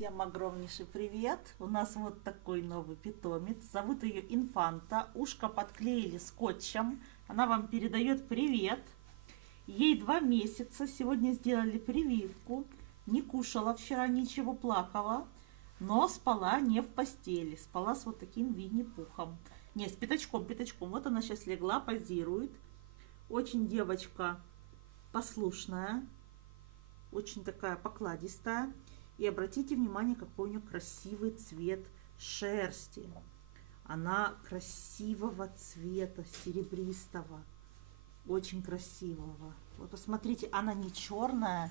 Всем огромнейший привет! У нас вот такой новый питомец. Зовут ее Инфанта. Ушко подклеили скотчем. Она вам передает привет. Ей 2 месяца. Сегодня сделали прививку. Не кушала вчера ничего, плакала. Но спала не в постели. Спала с вот таким Винни-Пухом. Не, с пятачком. Вот она сейчас легла, позирует. Очень девочка послушная. Очень такая покладистая. И обратите внимание, какой у нее красивый цвет шерсти. Она красивого цвета, серебристого. Очень красивого. Вот посмотрите, она не черная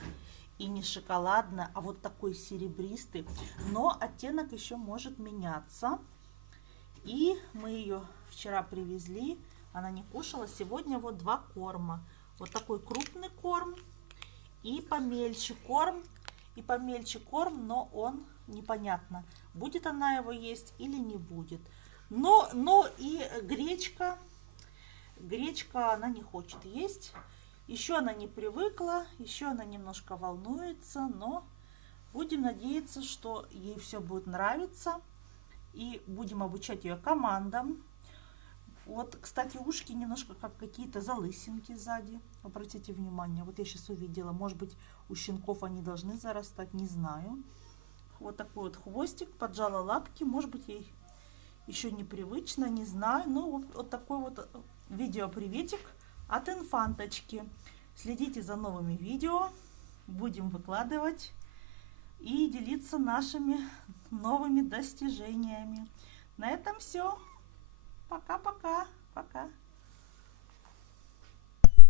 и не шоколадная, а вот такой серебристый. Но оттенок еще может меняться. И мы ее вчера привезли. Она не кушала. Сегодня вот 2 корма. Вот такой крупный корм и помельче корм. И помельче корм, но он непонятно, будет она его есть или не будет. Но и гречка она не хочет есть. Еще она не привыкла, еще она немножко волнуется, но будем надеяться, что ей все будет нравиться. И будем обучать ее командам. Вот, кстати, ушки немножко как какие-то залысинки сзади. Обратите внимание. Вот я сейчас увидела. Может быть, у щенков они должны зарастать, не знаю. Вот такой вот хвостик. Поджала лапки. Может быть, ей еще непривычно, не знаю. Ну, вот такой вот видео-приветик от Инфанточки. Следите за новыми видео. Будем выкладывать и делиться нашими новыми достижениями. На этом все. Пока-пока. Пока.